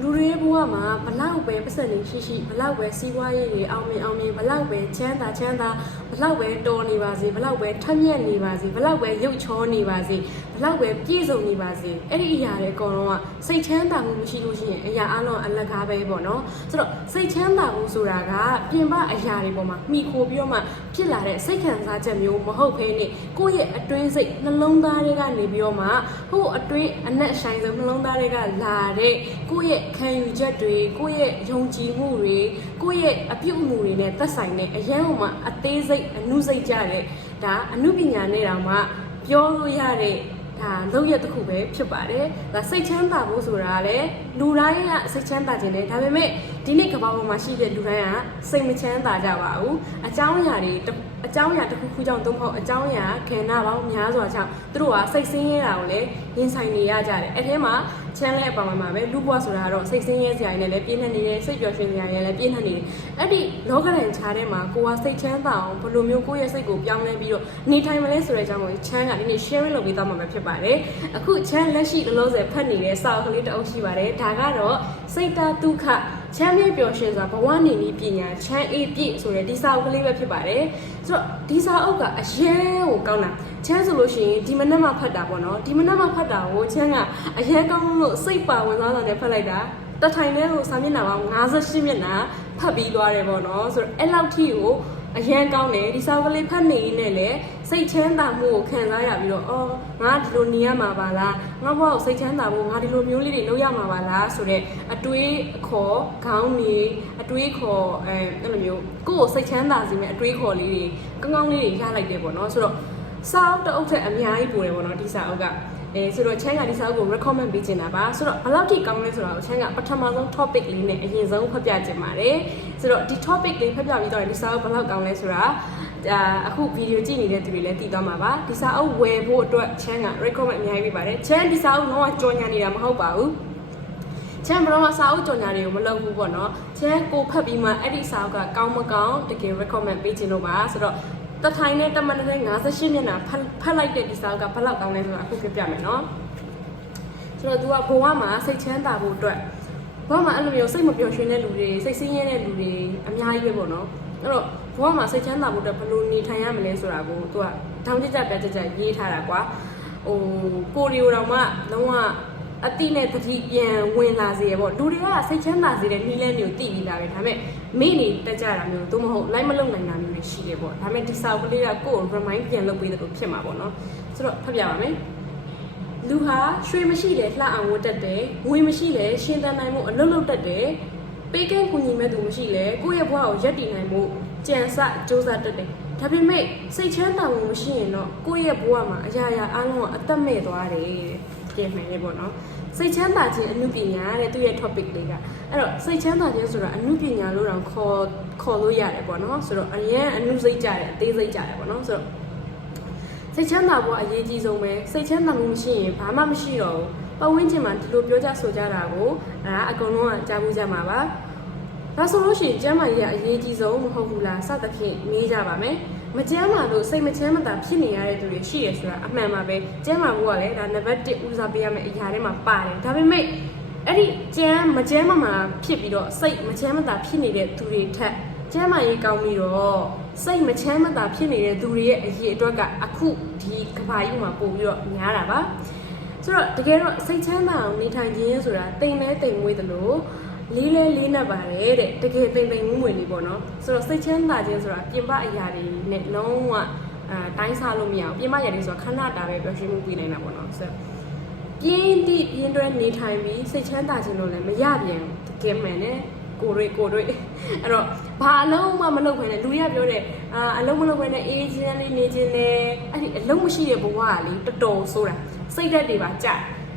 လူတွေရဲ့ဘဝမှာဘလောက်ပဲပတ်စံနေရှိရှိဘလောက်ပဲစီးပွားရေးတွေအောင်မြင်အောင်မြင်ဘလောက်ပဲချမ်းသာချမ်းသာဘလောက်ပဲတော်နေပါစေဘလောက်ပဲထက်မြက်နေပါစေဘလောက်ပဲရုပ်ချောနေပါစေဘလောက်ပဲပြည့်စုံနေပါစေအဲ့ဒီအရာတွေအကုန်လုံးကစိတ်ချမ်းသာမှုမရှိလို့ရှိရင်အရာအလုံးအလကားပဲပေါ့နော်ဆိုတော့စိတ်ချမ်းသာမှုဆိုတာကပြင်ပအရာတွေပေါ်မှာမိခိုပြီးတော့မှဖြစ်လာတဲ့စိတ်ခံစားချက်မျိုးမဟုတ်ဘဲနဲ့ကိုယ့်ရဲ့အတွင်းစိတ်နှလုံးသားတွေကနေပြီးတော့မှဟိုအတွင်းအနက်ဆိုင်ဆုံးနှလုံးသားတွေကလာတဲ့ကိုယ့်ရဲ့ခံယူချက်တွေကိုယ့်ရဲ့ယုံကြည်မှုတွေကိုယ့်ရဲ့အပြုအမူတွေနဲ့သက်ဆိုင်တဲ့အရန်ဟိုမှာအသေးစိတ်အနုစိတ်ကြတဲ့ဒါအနုပညာနဲ့တောင်မှပြောလို့ရတဲ့ ဒါလောက်ရတစ်ခုပဲဖြစ်ပါတယ်။ဒါစိတ်ချမ်းသာဖို့ဆိုတာကလည်းလူတိုင်းကစိတ်ချမ်းသာခြင်းနဲ့ဒါပေမဲ့ဒီနေ့ကမ္ဘာပေါ်မှာရှိတဲ့လူတိုင်းကစိတ်မချမ်းသာကြပါဘူး။အကြောင်းအရာတွေတစ်အကြောင်းအရာတစ်ခုခုကြောင့်သုံးဖို့အကြောင်းအရာခေနာပေါင်းများစွာကြောင့်သူတို့ကစိတ်ဆင်းရဲတာကိုလည်းရင်ဆိုင်နေရကြတယ်။အဲထဲမှာ ချမ်းလဲအပောင်မှာပဲလူဘွားဆိုတာကတော့စိတ်ဆင်းရဲစရာတွေနဲ့လည်းပြည့်နေနေတယ်စိတ်ပျော်ရွှင်စရာတွေနဲ့လည်းပြည့်နေနေတယ်။အဲ့ဒီလောကရန်ခြားထဲမှာကိုကစိတ်ချမ်းသာအောင်ဘယ်လိုမျိုးကိုယ့်ရဲ့စိတ်ကိုပြောင်းလဲပြီးတော့နေထိုင်မလဲဆိုတဲ့အကြောင်းကိုချမ်းကဒီနေ့ share လုပ်ပေးသွားမှာပဲဖြစ်ပါတယ်။အခုချမ်းလက်ရှိလောလောဆယ်ဖတ်နေတဲ့စာအုပ်ကလေးတစ်အုပ်ရှိပါတယ်။ဒါကတော့စိတ်တာဒုက္ခချမ်းမြေပျော်ရွှင်စွာဘဝနေနည်းပညာချမ်းအေးပြည့်ဆိုတဲ့ဒီစာအုပ်ကလေးပဲဖြစ်ပါတယ်။ဆိုတော့ဒီစာအုပ်ကအရင်ကိုကောင်းတာ ချမ်းဆိုလို့ရှိရင်ဒီမနက်မှဖတ်တာပေါ့နော်ဒီမနက်မှဖတ်တာကိုချမ်းကအရင်ကောင်းလို့စိတ်ပါဝင်သွားတာနဲ့ဖတ်လိုက်တာတထိုင်လေးကိုစာမျက်နှာပေါင်း58မျက်နှာဖတ်ပြီးသွားတယ်ပေါ့နော်ဆိုတော့အဲ့လောက်ထိကိုအရန်ကောင်းတယ်ဒီစာအုပ်ကလေးဖတ်နေရင်းနဲ့လည်းစိတ်ချမ်းသာမှုကိုခံစားရပြီးတော့အော်ငါဒီလိုနေရမှာပါလားငါဘဝကိုစိတ်ချမ်းသာဖို့ငါဒီလိုမျိုးလေးတွေလုပ်ရမှာပါလားဆိုတော့အတွေးအခေါ်ခေါင်းနေအတွေးခေါ်အဲအဲ့လိုမျိုးကိုယ့်ကိုစိတ်ချမ်းသာစေမယ့်အတွေးခေါ်လေးတွေကောင်းကောင်းလေးတွေရလိုက်တယ်ပေါ့နော်ဆိုတော့ စာအုပ်တစ်အုပ်ထက်အများကြီးပိုတယ်ပေါ့နော်ဒီစာအုပ်ကအဲဆိုတော့ချမ်းကဒီစာအုပ်ကို recommend ပေးချင်တာပါဆိုတော့ဘယ်လောက်ထိကောင်းလဲဆိုတာကိုချမ်းကပထမဆုံး topic လေးနဲ့အရင်ဆုံးဖတ်ပြချင်ပါတယ်ဆိုတော့ဒီ topic လေးဖတ်ပြပြီးတော့ဒီစာအုပ်ဘယ်လောက်ကောင်းလဲဆိုတာဒါအခုဗီဒီယိုကြည့်နေတဲ့သူတွေလည်းသိသွားမှာပါဒီစာအုပ်ဝယ်ဖို့အတွက်ချမ်းက recommend အများကြီးပေးပါတယ်ချမ်းဒီစာအုပ်တော့ကြော်ညာနေတာမဟုတ်ပါဘူးချမ်းဘရောမစာအုပ်ကြော်ညာတွေကိုမလုပ်ဘူးပေါ့နော်ချမ်းကိုဖတ်ပြီးမှအဲ့ဒီစာအုပ်ကကောင်းမကောင်းတကယ် recommend ပေးခြင်းလို့ပါဆိုတော့ တထိုင်နဲ့တမန်နဲ့58မျက်နှာဖတ်ဖတ်လိုက်တဲ့ဒီစာအုပ်ကဘယ်လောက်ကောင်းလဲဆိုတာအခုပြပြမယ်နော်ဆိုတော့ तू ကဘဝမှာစိတ်ချမ်းသာဖို့အတွက်ဘဝမှာအဲ့လိုမျိုးစိတ်မပျော်ရွှင်တဲ့လူတွေစိတ်ဆင်းရဲတဲ့လူတွေအများကြီးပဲပေါ့နော်အဲ့တော့ဘဝမှာစိတ်ချမ်းသာဖို့အတွက်ဘယ်လိုနေထိုင်ရမလဲဆိုတာကို तू ကထောင်ကြကြပြကြကြရေးထားတာကွာဟိုကိုရီယိုတော်မှလုံးဝအတိနဲ့တတိပြန်ဝင်လာစေရပေါ့လူတွေကစိတ်ချမ်းသာစေတဲ့နည်းလမ်းမျိုးသိပြီးသားပဲဒါပေမဲ့မိနေတက်ကြတာမျိုးသို့မဟုတ်လိုက်မလုံနိုင်တာမျိုးတွေ ရှိတယ်ပေါ့ဒါပေမဲ့ဒီစာအုပ်ကလေးကကိုယ့်ကို remind ပြန်လုပ်ပေးတယ်လို့ဖြစ်မှာပေါ့နော်ဆိုတော့ဖတ်ပြပါမယ်လူဟာရွှေမရှိတယ်လှအောင်ဝတ်တတ်တယ်ငွေမရှိတယ်ရှင်းတန်နိုင်မှုအလုပ်လုပ်တတ်တယ်ပေးကမ်းကူညီမဲ့သူမရှိလဲကိုယ့်ရဲ့ဘဝကိုရပ်တည်နိုင်မှုကြံစစ조사တတ်တယ်ဒါပေမဲ့စိတ်ချမ်းသာမှုမရှိရင်တော့ကိုယ့်ရဲ့ဘဝမှာအရာရာအားလုံးကအသက်မဲ့သွားတယ်တဲ့ပြင်မှန်လေပေါ့နော် စိတ်ချမ်းသာခြင်းအမှုပညာတဲ့သူ့ရဲ့ topic လေးကအဲ့တော့စိတ်ချမ်းသာခြင်းဆိုတာအမှုပညာလို့တောင်ခေါ်ခေါ်လို့ရတယ်ပေါ့နော်ဆိုတော့အရင်အမှုစိတ်ကြတယ်အသေးစိတ်ကြတယ်ပေါ့နော်ဆိုတော့စိတ်ချမ်းသာဖို့အရေးကြီးဆုံးပဲစိတ်ချမ်းသာမှုမရှိရင်ဘာမှမရှိတော့ဘူးပတ်ဝန်းကျင်မှာဒီလိုပြောကြဆိုကြတာကိုအဲအကုန်လုံးကကြားမှုကြမှာပါဒါဆိုလို့ရှိရင်ကျမ်းမာရေးကအရေးကြီးဆုံးမဟုတ်ဘူးလားစသဖြင့်မေးကြပါမယ် မကျမ်းမာလို့စိတ်မချမ်းမသာဖြစ်နေရတဲ့သူတွေရှိရဆိုတာအမှန်ပါပဲကျမ်းမာဖို့ကလည်းဒါနံပါတ်1ဦးစားပေးရမယ့်အရာတွေမှာပါတယ်ဒါပေမဲ့အဲ့ဒီကျမ်းမကျမ်းမာမှာဖြစ်ပြီးတော့စိတ်မချမ်းမသာဖြစ်နေတဲ့သူတွေထက်ကျမ်းမာရေးကောင်းပြီးတော့စိတ်မချမ်းမသာဖြစ်နေတဲ့သူတွေရဲ့အရေးအတွက်ကအခုဒီကဘာကြီးမှာပို့ပြီးတော့များတာပါဆိုတော့တကယ်တော့စိတ်ချမ်းသာအောင်နေထိုင်ခြင်းဆိုတာတိမ်လဲတိမ်မွေးသလို လေးလဲလေးနဲ့ပါတယ်တဲ့တကယ်တိမ်တိမ်မွေးမွေးလေးပေါ့နော်ဆိုတော့စိတ်ချမ်းသာခြင်းဆိုတာပြင်ပအရာတွေနဲ့လုံးဝအာတိုင်းစားလို့မရဘူးပြင်ပအရာတွေဆိုတာခဏတာပဲပြောရှင်းမှုပြနိုင်တာပေါ့နော်ဆိုတော့ပြင်းတိပြင်းတွဲနေထိုင်ပြီးစိတ်ချမ်းသာခြင်းလို့လည်းမရပြန်ဘူးတကယ်မှန်တယ်ကိုရွေကိုရွေအဲ့တော့ဘာအလုံးမှမလုပ်ခွင့်နဲ့လူရပြောတယ်အာအလုံးမလုပ်ခွင့်နဲ့အေးချင်းလေးနေခြင်းနဲ့အဲ့ဒီအလုံးမရှိတဲ့ဘဝကလေတော်တော်ဆိုတာစိတ်ဓာတ်တွေပါကြ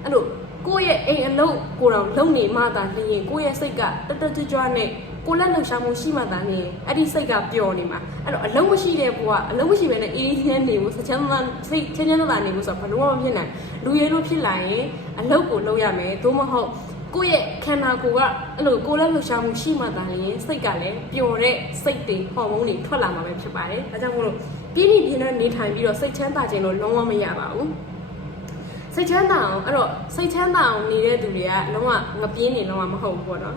အဲ့လို ကိုယ့်ရဲ့အိမ်အလုံးကိုယ်တော်လုံနေမှသာလျင်ကိုယ့်ရဲ့စိတ်ကတတကြွကြွနဲ့ကိုယ်လက်လှူရှာမှုရှိမှသာနေအဲ့ဒီစိတ်ကပျော်နေမှာအဲ့တော့အလုံးမရှိတဲ့ဘဝအလုံးမရှိဘဲနဲ့အေးချမ်းနေဖို့စချမ်းသာစိတ်ချမ်းချမ်းသာနေဖို့ဆိုတော့ဘယ်လို့မှမဖြစ်နိုင်လူရဲလို့ဖြစ်လာရင်အလုပ်ကိုလုပ်ရမယ်သို့မဟုတ်ကိုယ့်ရဲ့ခန္ဓာကိုယ်ကအဲ့လိုကိုယ်လက်လှူရှာမှုရှိမှသာလျင်စိတ်ကလည်းပျော်တဲ့စိတ်တွေဟော်မုန်းတွေထွက်လာမှာပဲဖြစ်ပါတယ်ဒါကြောင့်မို့လို့ပြင်းပြင်းပြင်းနဲ့နေထိုင်ပြီးတော့စိတ်ချမ်းသာခြင်းလို့လုံးဝမရပါဘူး စိတ်ချမ်းသာအောင်အဲ့တော့စိတ်ချမ်းသာအောင်နေတဲ့သူတွေကလုံးဝငပြင်းနေလုံးဝမဟုတ်ဘူးပေါ့နော်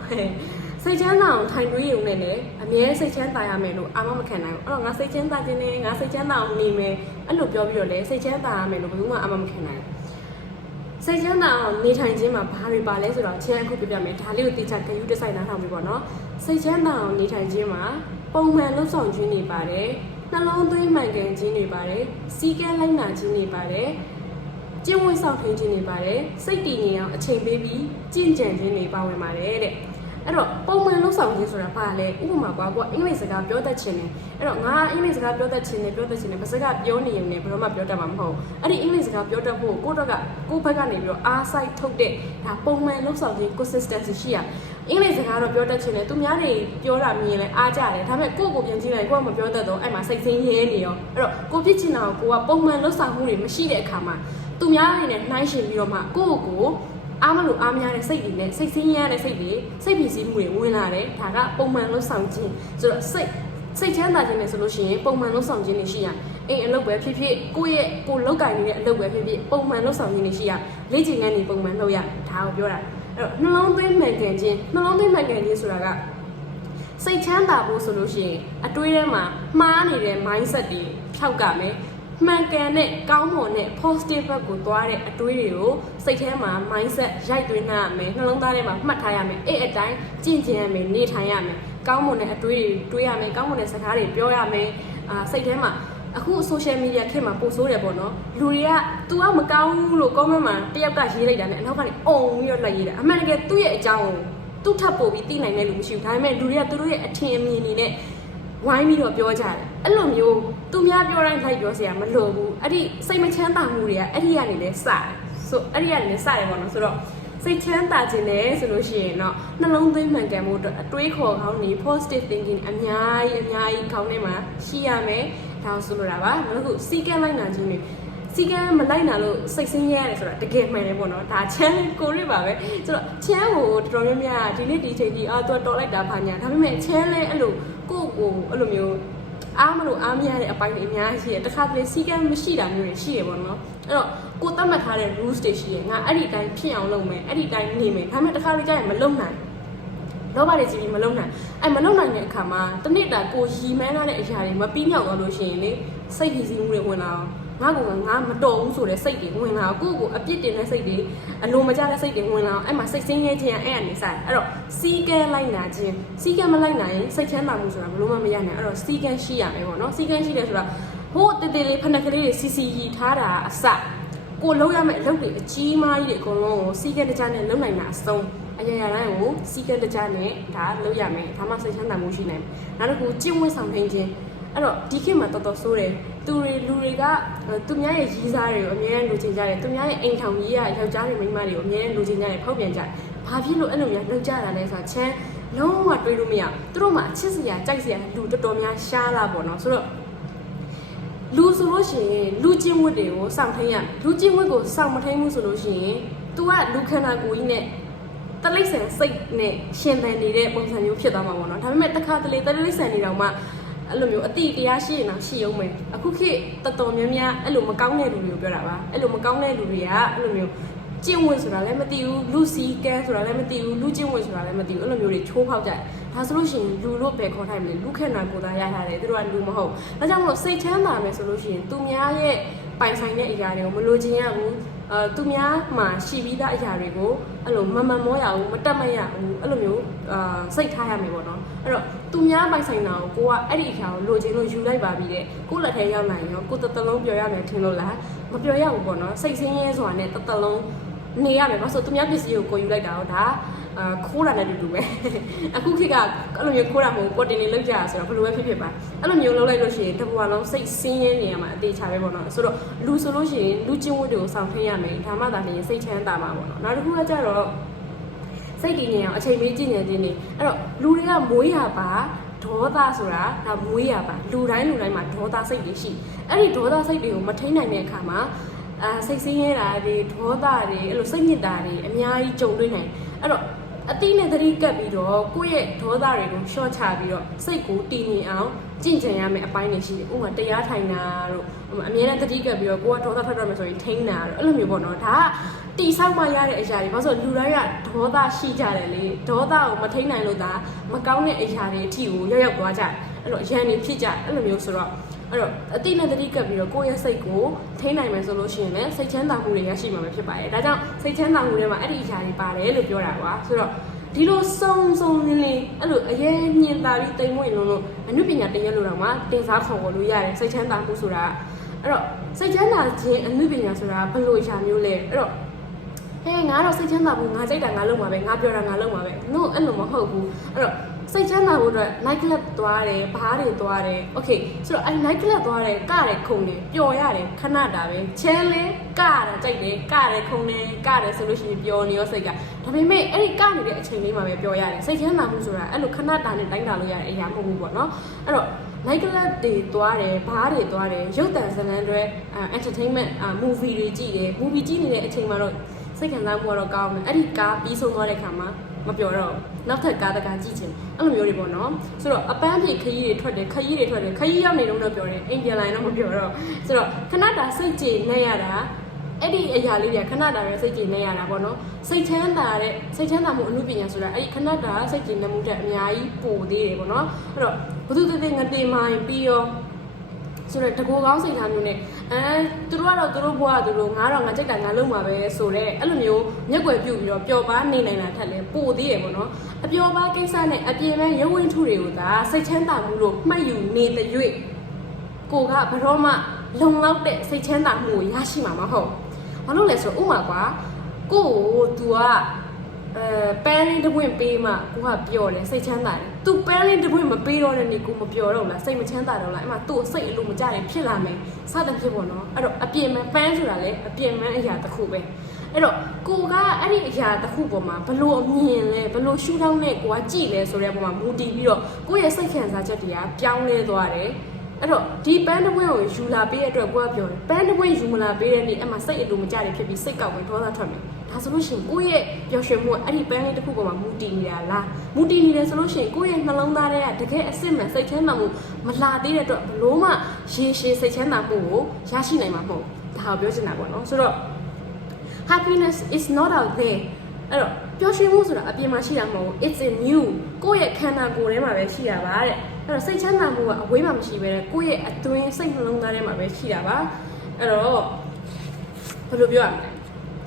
စိတ်ချမ်းသာအောင်ထိုင်တွေးရုံနဲ့လည်းအမြဲစိတ်ချမ်းသာရမယ်လို့အာမမခံနိုင်ဘူးအဲ့တော့ငါစိတ်ချမ်းသာခြင်းနဲ့ငါစိတ်ချမ်းသာအောင်နေမယ်အဲ့လိုပြောပြီးတော့လည်းစိတ်ချမ်းသာရမယ်လို့ဘယ်သူမှအာမမခံနိုင်ဘူးစိတ်ချမ်းသာအောင်နေထိုင်ခြင်းမှာဘာတွေပါလဲဆိုတော့ချင်းအခုပြပြမယ်ဒါလေးကိုတေချာဂယူတစ်ဆိုင်နားထောင်ပြီးပေါ့နော်စိတ်ချမ်းသာအောင်နေထိုင်ခြင်းမှာပုံမှန်လှုပ်ဆောင်ခြင်းတွေပါတယ်နှလုံးသွင်းမှန်ကန်ခြင်းတွေပါတယ်စီးကဲလိုက်နာခြင်းတွေပါတယ် ကျင့်ဝတ်ဆောင်ထင်းခြင်းတွေပါတယ်စိတ်တည်ငြိမ်အောင်အချိန်ပေးပြီးကြင့်ကြံခြင်းတွေပါဝင်ပါတယ်တဲ့အဲ့တော့ပုံမှန်လှုပ်ဆောင်ခြင်းဆိုတာဘာလဲဥပမာကွာကွာအင်္ဂလိပ်စကားပြောတတ်ခြင်းနဲ့အဲ့တော့ငါအင်္ဂလိပ်စကားပြောတတ်ခြင်းနဲ့ပြောတတ်ခြင်းနဲ့ဘာစကားပြောနေရင်လည်းဘယ်တော့မှပြောတတ်မှာမဟုတ်အဲ့ဒီအင်္ဂလိပ်စကားပြောတတ်ဖို့ကိုယ့်တော့ကကိုယ့်ဘက်ကနေပြီးတော့အားစိုက်ထုတ်တဲ့ဒါပုံမှန်လှုပ်ဆောင်ခြင်း consistency ရှိရအင်္ဂလိပ်စကားတော့ပြောတတ်ခြင်းနဲ့သူများတွေပြောတာမြင်လဲအားကြတယ်ဒါပေမဲ့ကိုယ့်ကိုပြန်ကြည့်လိုက်ကိုယ့်ကမပြောတတ်တော့အဲ့မှာစိတ်ဆင်းရဲနေရောအဲ့တော့ကိုဖြစ်ချင်တာကိုကိုကပုံမှန်လှုပ်ဆောင်မှုတွေမရှိတဲ့အခါမှာ သူများတွေနဲ့နှိုင်းယှဉ်ပြီးတော့မှကိုယ့်ကိုယ်အားမလို့အားမရတဲ့စိတ်တွေနဲ့စိတ်ဆင်းရဲတဲ့စိတ်တွေစိတ်ပီစီးမှုတွေဝင်လာတယ်ဒါကပုံမှန်လှုပ်ဆောင်ခြင်းဆိုတော့စိတ်စိတ်ချမ်းသာခြင်းနဲ့ဆိုလို့ရှိရင်ပုံမှန်လှုပ်ဆောင်ခြင်းတွေရှိရအိမ်အလုပ်ပဲဖြစ်ဖြစ်ကိုယ့်ရဲ့ကိုယ်လောက်ကင်နေတဲ့အလုပ်ပဲဖြစ်ဖြစ်ပုံမှန်လှုပ်ဆောင်ခြင်းတွေရှိရလေ့ကျင့်ခန်းတွေပုံမှန်လုပ်ရဒါကိုပြောတာအဲ့တော့နှလုံးသွင်းမှန်ကန်ခြင်းနှလုံးသွင်းမှန်ကန်ခြင်းဆိုတာကစိတ်ချမ်းသာဖို့ဆိုလို့ရှိရင်အတွေးထဲမှာမှားနေတဲ့ mindset တွေဖြောက်ကမယ် မှန်ကန်တဲ့ကောင်းမွန်တဲ့ positive ဘက်ကိုသွားတဲ့အတွေးတွေကိုစိတ်ထဲမှာ mindset ရိုက်သွင်းထားရမယ်နှလုံးသားထဲမှာမှတ်ထားရမယ်အဲ့အတိုင်းကြင့်ကြံရမယ်နေထိုင်ရမယ်ကောင်းမွန်တဲ့အတွေးတွေတွေးရမယ်ကောင်းမွန်တဲ့စကားတွေပြောရမယ်အာစိတ်ထဲမှာအခု social media ခေတ်မှာပို့ဆိုးတယ်ပေါ့နော်လူတွေက तू ကမကောင်းဘူးလို့ comment မှာတယောက်ကရေးလိုက်တာနဲ့အနောက်ကနေအုံပြီးတော့လိုက်ရေးတာအမှန်တကယ်သူ့ရဲ့အကြောင်းကိုသူ့ထပ်ပို့ပြီးသိနိုင်တဲ့လူမရှိဘူးဒါပေမဲ့လူတွေကသူတို့ရဲ့အထင်အမြင်တွေနဲ့ ဝိုင်းပြီးတော့ပြောကြတယ်အဲ့လိုမျိုးသူများပြောတိုင်းလိုက်ပြောစရာမလိုဘူးအဲ့ဒီစိတ်မချမ်းသာမှုတွေကအဲ့ဒီကနေလဲစတယ်ဆိုအဲ့ဒီကနေလဲစတယ်ပေါ့နော်ဆိုတော့စိတ်ချမ်းသာခြင်းလဲဆိုလို့ရှိရင်တော့နှလုံးသွင်းမှန်ကန်မှုအတွက်အတွေးခေါ်ကောင်းနေ positive thinking အများကြီးအများကြီးခေါင်းထဲမှာရှိရမယ်ဒါကိုဆိုလိုတာပါနောက်တစ်ခုစီကံလိုက်နာခြင်းတွေစီကံမလိုက်နာလို့စိတ်ဆင်းရဲရတယ်ဆိုတာတကယ်မှန်တယ်ပေါ့နော်ဒါချမ်းကိုရပါပဲဆိုတော့ချမ်းကိုတော်တော်များများဒီနေ့ဒီချိန်ကြီးအာသူတော်လိုက်တာဘာညာဒါပေမဲ့ချမ်းလဲအဲ့လို ကိုယ့်ကိုအဲ့လိုမျိုးအားမလို့အားမရတဲ့အပိုင်းတွေအများကြီးရှိတယ်တခါတလေစီကံမရှိတာမျိုးတွေရှိရပေါ့နော်အဲ့တော့ကိုယ်သတ်မှတ်ထားတဲ့ rules တွေရှိရငါအဲ့ဒီတိုင်းဖြစ်အောင်လုပ်မယ်အဲ့ဒီတိုင်းနေမယ်ဒါပေမဲ့တခါတလေကျရင်မလုပ်နိုင်လောဘတွေကြည့်ပြီးမလုံနိုင်အဲ့မလုံနိုင်တဲ့အခါမှာတနေ့တာကိုရီမန်းလာတဲ့အရာတွေမပြီးမြောက်သွားလို့ရှိရင်လေစိတ်ဖြီးစည်းမှုတွေဝင်လာအောင် ငါကငါမတော်ဘူးဆိုတဲ့စိတ်တွေဝင်လာအောင်ကိုယ့်ကိုအပြစ်တင်တဲ့စိတ်တွေအလိုမကျတဲ့စိတ်တွေဝင်လာအောင်အဲ့မှာစိတ်ဆင်းရဲခြင်းအဲ့အနေဆိုင်အဲ့တော့စီကံလိုက်နာခြင်းစီကံမလိုက်နိုင်ရင်စိတ်ချမ်းသာမှုဆိုတာဘလို့မှမရနိုင်အဲ့တော့စီကံရှိရမယ်ပေါ့နော်စီကံရှိတယ်ဆိုတာဟိုတည်တည်လေးဖဏကလေးတွေစီစီရီထားတာအစကိုလုံးရမယ့်အလုပ်တွေအကြီးမားကြီးတွေအကုန်လုံးကိုစီးကဲတကြနဲ့လုပ်နိုင်တာအဆုံးအရာရာတိုင်းကိုစီးကဲတကြနဲ့ဒါလုပ်ရမယ်ဒါမှစိတ်ချမ်းသာမှုရှိနိုင်မယ်နောက်တစ်ခုကျင့်ဝတ်ဆောင်ထိန်ခြင်း အဲ့တော့ဒီခေတ်မှာတော်တော်ဆိုးတယ်သူတွေလူတွေကသူများရဲ့ရီးစားတွေကိုအများကြီးလိုချင်ကြတယ်သူများရဲ့အိမ်ထောင်ကြီးရယောက်ျားတွေမိန်းမတွေကိုအများကြီးလိုချင်ကြတယ်ဖောက်ပြန်ကြတယ်ဘာဖြစ်လို့အဲ့လိုများလုပ်ကြတာလဲဆိုတော့ချမ်းလုံးဝတွေးလို့မရသူတို့မှအချစ်စရာကြိုက်စရာလူတော်တော်များရှားလာပေါ့နော်ဆိုတော့လူဆိုလို့ရှိရင်လူချင်းဝတ်တွေကိုစောင့်ထိန်ရမယ်လူချင်းဝတ်ကိုစောင့်မထိန်ဘူးဆိုလို့ရှိရင် तू ကလူခန္ဓာကိုယ်ကြီးနဲ့တလိမ့်ဆန်စိတ်နဲ့ရှင်သန်နေတဲ့ပုံစံမျိုးဖြစ်သွားမှာပေါ့နော်ဒါပေမဲ့တစ်ခါတလေတလိမ့်ဆန်နေတော့မှ အဲ့လိုမျိုးအတိတရားရှိရင်တော့ရှိအောင်မယ်အခုခေတ်တော်တော်များများအဲ့လိုမကောင်းတဲ့လူတွေကိုပြောတာပါအဲ့လိုမကောင်းတဲ့လူတွေကအဲ့လိုမျိုးကျင့်ဝတ်ဆိုတာလည်းမသိဘူးလူစီကဲဆိုတာလည်းမသိဘူးလူကျင့်ဝတ်ဆိုတာလည်းမသိဘူးအဲ့လိုမျိုးတွေချိုးဖောက်ကြတယ်ဒါဆိုလို့ရှိရင်လူလို့ပဲခေါ်ထိုင်မလဲလူခက်နာကိုယ်သားရထားတယ်သူတို့ကလူမဟုတ်ဒါကြောင့်မလို့စိတ်ချမ်းသာမယ်ဆိုလို့ရှိရင်သူများရဲ့ပိုင်ဆိုင်တဲ့အရာတွေကိုမလိုချင်ရဘူးအဲသူများမှာရှိပြီးသားအရာတွေကိုအဲ့လိုမမမောရဘူးမတက်မရဘူးအဲ့လိုမျိုးအာစိတ်ထားရမယ်ပေါ့နော်အဲ့တော့ သူများပိုင်ဆိုင်တာကိုကိုကအဲ့ဒီအရာကိုလိုချင်လို့ယူလိုက်ပါပြီတဲ့ကိုလက်ထဲရောက်နိုင်ရောကိုတတလုံးပြောရမယ်ထင်လို့လားမပြောရဘူးပေါ့နော်စိတ်ဆင်းရဲစွာနဲ့တတလုံးနေရမယ်ဘာလို့ဆိုသူများပစ္စည်းကိုကိုယူလိုက်တာတော့ဒါအာခိုးတာနဲ့တူတူပဲအခုခေတ်ကအဲ့လိုမျိုးခိုးတာမဟုတ်ပေါ်တင်နေလောက်ကြတာဆိုတော့ဘယ်လိုပဲဖြစ်ဖြစ်ပါအဲ့လိုမျိုးလုပ်လိုက်လို့ရှိရင်တစ်ဘဝလုံးစိတ်ဆင်းရဲနေရမှာအသေးချာပဲပေါ့နော်ဆိုတော့လူဆိုလို့ရှိရင်လူချင်းဝတ်တွေကိုစောင့်ထိန်ရမယ်ဒါမှသာလျှင်စိတ်ချမ်းသာမှာပေါ့နော်နောက်တစ်ခုကကြတော့ စိတ်တည်ငြိမ်အောင်အချိန်ပေးကြည့်နေခြင်းနေအဲ့တော့လူတွေကမွေးရပါဒေါသဆိုတာဒါမွေးရပါလူတိုင်းလူတိုင်းမှာဒေါသစိတ်တွေရှိအဲ့ဒီဒေါသစိတ်တွေကိုမထိန်နိုင်တဲ့အခါမှာအာစိတ်ဆင်းရဲတာတွေဒေါသတွေအဲ့လိုစိတ်ညစ်တာတွေအများကြီးကြုံတွေ့နိုင်အဲ့တော့အတိနဲ့သတိကပ်ပြီးတော့ကိုယ့်ရဲ့ဒေါသတွေကိုရှော့ချပြီးတော့စိတ်ကိုတည်ငြိမ်အောင်ကြင်ကြံရမယ်အပိုင်းတွေရှိတယ်ဥပမာတရားထိုင်တာတို့ဟိုအမြဲတမ်းသတိကပ်ပြီးတော့ကိုကဒေါသထွက်ထွက်မယ်ဆိုရင်ထိန်းတာတို့အဲ့လိုမျိုးပေါ့နော်ဒါက တီဆောက်မှရတဲ့အရာတွေဘာလို့ဆိုလူတိုင်းကဒေါသရှိကြတယ်လေဒေါသကိုမထိန်းနိုင်လို့ဒါမကောင်းတဲ့အရာတွေအထိကိုရောက်ရောက်သွားကြတယ်အဲ့တော့ရန်တွေဖြစ်ကြတယ်အဲ့လိုမျိုးဆိုတော့အဲ့တော့အတိနဲ့တတိကပ်ပြီးတော့ကိုယ့်ရဲ့စိတ်ကိုထိန်းနိုင်မယ်ဆိုလို့ရှိရင်လည်းစိတ်ချမ်းသာမှုတွေရရှိမှာပဲဖြစ်ပါတယ်။ဒါကြောင့်စိတ်ချမ်းသာမှုတွေမှာအဲ့ဒီအရာတွေပါတယ်လို့ပြောတာပါ။ဆိုတော့ဒီလိုစုံစုံလင်းလင်းအဲ့လိုအရေးညင်တာပြီးတိမ်မွေ့လုံးလုံးအနုပညာတရက်လို့တော့မှတင်စားခေါ်လို့ရတယ်စိတ်ချမ်းသာမှုဆိုတာအဲ့တော့စိတ်ချမ်းသာခြင်းအနုပညာဆိုတာဘယ်လိုအရာမျိုးလဲအဲ့တော့ ဟဲ့ငါတော့စိတ်ချမ်းသာဘူးငါကြိုက်တာငါလုပ်မှာပဲငါပြောတာငါလုပ်မှာပဲ no အဲ့လိုမဟုတ်ဘူးအဲ့တော့စိတ်ချမ်းသာဖို့အတွက် night club သွားတယ်ဘားတွေသွားတယ် okay ဆိုတော့အဲ့ night club သွားတယ်ကတယ်ခုံတယ်ပျော်ရတယ်ခဏတာပဲချဲလဲကရတာကြိုက်တယ်ကတယ်ခုံတယ်ကတယ်ဆိုလို့ရှိရင်ပျော်နေရောစိတ်ကဒါပေမဲ့အဲ့ဒီကနေတဲ့အချိန်လေးမှာပဲပျော်ရတယ်စိတ်ချမ်းသာမှုဆိုတာအဲ့လိုခဏတာနဲ့တိုင်းတာလို့ရတဲ့အရာမဟုတ်ဘူးပေါ့နော်အဲ့တော့ night club တွေသွားတယ်ဘားတွေသွားတယ်ရုပ်တံဇာတ်လမ်းတွေ entertainment movie တွေကြည့်တယ် movie ကြည့်နေတဲ့အချိန်မှာတော့ စိတ်ခံစားမှုကတော့ကောင်းတယ်အဲ့ဒီကားပြီးဆုံးသွားတဲ့ခါမှာမပြောတော့နောက်ထပ်ကားတကားကြည့်ချင်အဲ့လိုမျိုးတွေပေါ့နော်ဆိုတော့အပန်းဖြေခရီးတွေထွက်တယ်ခရီးတွေထွက်တယ်ခရီးရောက်နေတော့တော့ပြောတယ်အိမ်ပြန်လာရင်တော့မပြောတော့ဆိုတော့ခဏတာစိတ်ကြည်နေရတာအဲ့ဒီအရာလေးတွေကခဏတာပဲစိတ်ကြည်နေရတာပေါ့နော်စိတ်ချမ်းသာတဲ့စိတ်ချမ်းသာမှုအမှုပညာဆိုတာအဲ့ဒီခဏတာစိတ်ကြည်နေမှုတဲ့အများကြီးပိုသေးတယ်ပေါ့နော်အဲ့တော့ဘုသူတည်တည်ငတေမိုင်းပြီးရော ဆိုတော့တကူကောင်းစိတ်ထားမျိုးနဲ့အဲသူတို့ကတော့သူတို့ဘွားသူတို့ငါတော့ငါကြိုက်တာငါလုပ်မှာပဲဆိုတော့အဲ့လိုမျိုးမျက်ွယ်ပြုတ်ပြီးတော့ပျော်ပါနေနိုင်တာထက်လဲပိုသေးရပေါ့နော်အပျော်ပါကိစ္စနဲ့အပြင်မဲ့ရုပ်ဝင်းထုတွေကိုသာစိတ်ချမ်းသာမှုလို့မှတ်ယူနေတဲ့၍ကိုကဘရောမှလုံလောက်တဲ့စိတ်ချမ်းသာမှုကိုရရှိမှာမဟုတ်ဘာလို့လဲဆိုတော့ဥမာကွာကိုကို तू ကအဲ ပန်းလေးတစ်ပွင့်ပေးမှကိုကပျော်တယ်စိတ်ချမ်းသာတယ်။ तू ပန်းလေးတစ်ပွင့်မပေးတော့တဲ့နေ့ကိုမပျော်တော့ဘူးလားစိတ်မချမ်းသာတော့လားအဲ့မှာ तू စိတ်အလိုမကျတယ်ဖြစ်လာမယ်စသဖြင့်ပေါ့နော်အဲ့တော့အပြင်မဲ့ပန်းဆိုတာလေအပြင်မဲ့အရာတစ်ခုပဲအဲ့တော့ကိုကအဲ့ဒီအရာတစ်ခုပေါ်မှာဘလို့အမြင်လဲဘလို့ရှုထောင်းနဲ့ကိုကကြည့်လဲဆိုတဲ့ပုံမှာမူတည်ပြီးတော့ကိုယ့်ရဲ့စိတ်ခံစားချက်တွေကပြောင်းလဲသွားတယ်အဲ့တော့ဒီပန်းတစ်ပွင့်ကိုယူလာပေးတဲ့အတွက်ကိုကပြောတယ်ပန်းတစ်ပွင့်ယူမလာပေးတဲ့နေ့အဲ့မှာစိတ်အလိုမကျတယ်ဖြစ်ပြီးစိတ်ကောက်ဝင်ဒေါသထွက်မယ် ဒါဆိုလို့ရှိရင်ကိုယ့်ရဲ့ပျော်ရွှင်မှုကအဲ့ဒီပန်းလေးတစ်ခုပေါ်မှာမူတည်နေတာလားမူတည်နေတယ်ဆိုလို့ရှိရင်ကိုယ့်ရဲ့နှလုံးသားထဲကတကယ်အစစ်မှန်စိတ်ချမ်းသာမှုမလာသေးတဲ့အတွက်ဘလို့မှရေရှည်စိတ်ချမ်းသာမှုကိုရရှိနိုင်မှာမဟုတ်ဒါကိုပြောချင်တာပေါ့နော်ဆိုတော့ happiness is not out there အဲ့တော့ပျော်ရွှင်မှုဆိုတာအပြင်မှာရှိတာမဟုတ်ဘူး it's in you ကိုယ့်ရဲ့ခန္ဓာကိုယ်ထဲမှာပဲရှိတာပါတဲ့အဲ့တော့စိတ်ချမ်းသာမှုကအဝေးမှာမရှိဘဲနဲ့ကိုယ့်ရဲ့အတွင်းစိတ်နှလုံးသားထဲမှာပဲရှိတာပါအဲ့တော့ဘယ်လိုပြောရမလဲ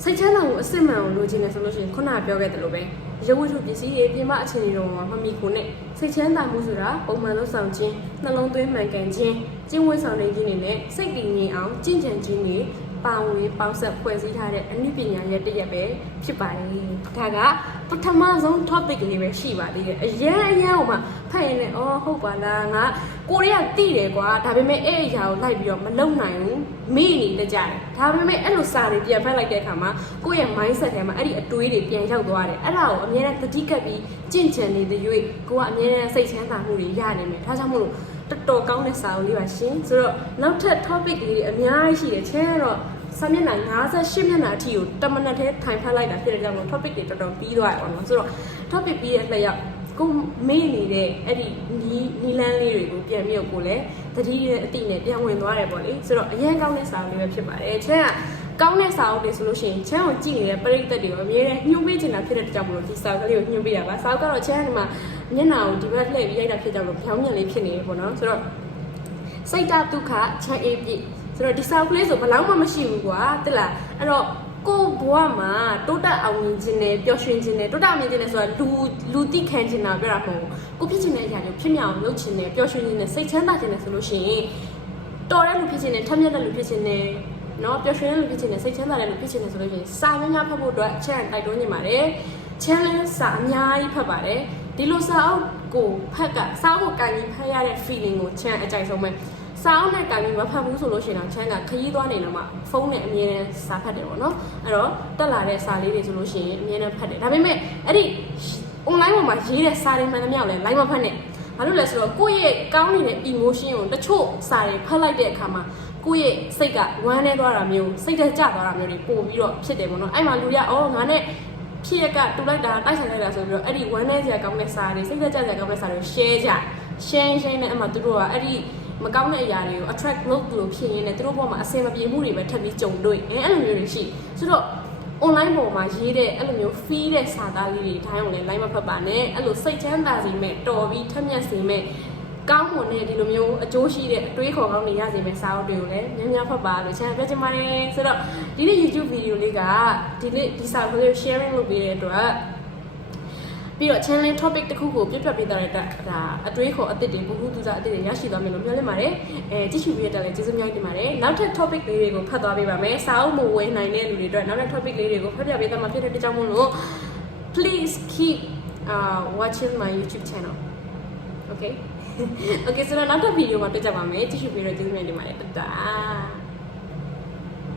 စိတ်ချမ်းသာမှုအစစ်မှန်ကိုလိုချင်တယ်ဆိုလို့ရှိရင်ခုနကပြောခဲ့တယ်လို့ပဲရုပ်ဝတ္ထုပစ္စည်းတွေပြင်ပအခြေအနေတွေမှာမမီကိုနဲ့စိတ်ချမ်းသာမှုဆိုတာပုံမှန်လို့ဆောင်ခြင်းနှလုံးသွင်းမှန်ကန်ခြင်းကျင့်ဝတ်ဆောင်နေခြင်းတွေနဲ့စိတ်တည်ငြိမ်အောင်ကြင်ကြံခြင်းတွေပါဝင်ပေါင်းဆက်ဖွဲ့စည်းထားတဲ့အနုပညာရဲ့တစ်ရက်ပဲဖြစ်ပါတယ်ဒါက ပထမဆုံး topic လေးပဲရှိပါသေးတယ်အရန်အရန်ဟိုမှာဖတ်ရင်လည်းအော်ဟုတ်ပါလားငါကိုရီးယားတိတယ်ကွာဒါပေမဲ့အဲ့အရာကိုလိုက်ပြီးတော့မလုံနိုင်ဘူးမေ့နေတကြတယ်ဒါပေမဲ့အဲ့လိုစာတွေပြန်ဖတ်လိုက်တဲ့အခါမှာကိုယ့်ရဲ့ mindset ထဲမှာအဲ့ဒီအတွေးတွေပြန်ရောက်သွားတယ်အဲ့ဒါကိုအများနဲ့တတိကပ်ပြီးကြင့်ကြံနေတဲ့၍ကိုကအများနဲ့စိတ်ချမ်းသာမှုတွေရနေမယ်ဒါကြောင့်မို့လို့တော်တော်ကောင်းတဲ့စာအုပ်လေးပါရှင်ဆိုတော့နောက်ထပ် topic လေးတွေအများကြီးရှိတယ်ချဲတော့ စာမျက်နှာ58မျက်နှာအထိကိုတမနက်တည်းထိုင်ဖတ်လိုက်တာဖြစ်တဲ့ကြောင့်မို့ topic တွေတော်တော်ပြီးသွားရအောင်နော်ဆိုတော့ topic ပြီးရဲ့လက်ရောက်ကိုမေ့နေတဲ့အဲ့ဒီနီးနီးလန်းလေးတွေကိုပြန်ပြီးတော့ကိုလည်းတတိရဲ့အတိနဲ့ပြန်ဝင်သွားတယ်ပေါ့လေဆိုတော့အရင်ကောင်းတဲ့စာအုပ်လေးပဲဖြစ်ပါတယ်ချဲကကောင်းတဲ့စာအုပ်တွေဆိုလို့ရှိရင်ချမ်းကိုကြည့်နေတဲ့ပရိသတ်တွေကိုအမြဲတမ်းညှို့ပေးချင်တာဖြစ်တဲ့ကြောင့်မလို့ဒီစာအုပ်ကလေးကိုညှို့ပေးရပါစာအုပ်ကတော့ချမ်းကဒီမှာမျက်နှာကိုဒီဘက်လှည့်ပြီးရိုက်တာဖြစ်ကြောင့်လို့ဖြောင်းညံလေးဖြစ်နေတယ်ပေါ့နော်ဆိုတော့စိတ်တဒုက္ခချမ်းအေးပြည့် ဆိုတော့ဒီစာအုပ်ကလေးဆိုဘယ်လောက်မှမရှိဘူးကွာတိလားအဲ့တော့ကိုဘဝမှာတိုးတက်အောင်မြင်ခြင်းနဲ့ပျော်ရွှင်ခြင်းနဲ့တိုးတက်အောင်မြင်ခြင်းနဲ့ဆိုတာလူလူတိခံခြင်းတာပြောတာမဟုတ်ဘူးကိုဖြစ်ခြင်းတဲ့အရာတွေကိုဖြစ်မြောက်လုပ်ခြင်းနဲ့ပျော်ရွှင်ခြင်းနဲ့စိတ်ချမ်းသာခြင်းနဲ့ဆိုလို့ရှိရင်တော်တဲ့လူဖြစ်ခြင်းနဲ့ထက်မြက်တဲ့လူဖြစ်ခြင်းနဲ့နော်ပျော်ရွှင်တဲ့လူဖြစ်ခြင်းနဲ့စိတ်ချမ်းသာတဲ့လူဖြစ်ခြင်းနဲ့ဆိုလို့ရှိရင်စာများများဖတ်ဖို့အတွက်အချက်တိုက်တွန်းနေပါတယ် challenge စာအများကြီးဖတ်ပါတယ်ဒီလိုစာအုပ်ကိုဖတ်ကစာအုပ်ကိုကင်ပြီးဖတ်ရတဲ့ feeling ကို challenge အကြိုက်ဆုံးပဲ စာအုပ်နဲ့ကင်ပြီးမဖတ်ဘူးဆိုလို့ရှိရင်တော့ challenge ကခရီးသွားနေတော့မှဖုန်းနဲ့အမြဲတမ်းစာဖတ်တယ်ပေါ့နော်အဲ့တော့တက်လာတဲ့စာလေးတွေဆိုလို့ရှိရင်အမြဲတမ်းဖတ်တယ်ဒါပေမဲ့အဲ့ဒီ online ပေါ်မှာရေးတဲ့စာတွေမှန်သမျှကိုလည်း live မဖတ်နဲ့ဘာလို့လဲဆိုတော့ကိုယ့်ရဲ့ကောင်းနေတဲ့ emotion ကိုတချို့စာတွေဖတ်လိုက်တဲ့အခါမှာကိုယ့်ရဲ့စိတ်ကဝမ်းနေသွားတာမျိုးစိတ်တက်ကြသွားတာမျိုးတွေပို့ပြီးတော့ဖြစ်တယ်ပေါ့နော်အဲ့မှာလူတွေကအော်ငါနဲ့ဖြစ်ရကတူလိုက်တာတိုက်ဆိုင်လိုက်တာဆိုပြီးတော့အဲ့ဒီဝမ်းနေစရာကောင်းတဲ့စာတွေစိတ်သက်ကြစရာကောင်းတဲ့စာတွေ share ကြ share share နဲ့အမှသူတို့ကအဲ့ဒီ မကောင်းတဲ့အရာတွေကို attract လုပ်လို့ဖြစ်ရင်းနဲ့သူတို့ဘောမှာအစင်မပြေမှုတွေပဲထပ်ပြီးကြုံတွေ့အဲအဲ့လိုမျိုးတွေရှိဆိုတော့ online ပေါ်မှာရေးတဲ့အဲ့လိုမျိုး fee တဲ့စာသားလေးတွေတိုင်းအောင်လည်း line မဖတ်ပါနဲ့အဲ့လိုစိတ်ချမ်းသာစေမဲ့တော်ပြီးထက်မြက်စေမဲ့ကောင်းမွန်တဲ့ဒီလိုမျိုးအကျိုးရှိတဲ့အတွေးခေါ်ကောင်းတွေရစေမဲ့စာအုပ်တွေကိုလည်းများများဖတ်ပါလို့ channel ပြောချင်ပါတယ်ဆိုတော့ဒီနေ့ YouTube video လေးကဒီနေ့ဒီစာကိုလေး sharing လုပ်ပေးတဲ့အတွက် ပြီးတော့ channel topic တစ်ခုကိုပြတ်ပြတ်ပေးတဲ့အတွက်ဒါအတွေးခေါ်အသစ်တွေဘူးဘူးသူစားအသစ်တွေရရှိသွားမယ်လို့ပြောလင့်ပါတယ်အဲကြည့်ရှုပြီးတဲ့လည်းကျေးဇူးများတင်ပါတယ်နောက်ထပ် topic လေးတွေကိုဖတ်သွားပေးပါမယ်စာအုပ်မဝင်နိုင်တဲ့လူတွေအတွက်နောက်ထပ် topic လေးတွေကိုဖတ်ပြပေးသွားမှာဖြစ်တဲ့အတွက်ကြောင့်မို့လို့ please keep uh, watching my YouTube channel okay okay ဆိုတော့နောက်ထပ်ဗီဒီယိုမှာတွေ့ကြပါမယ်ကြည့်ရှုပြီးတော့ကျေးဇူးများတင်ပါတယ်တတာ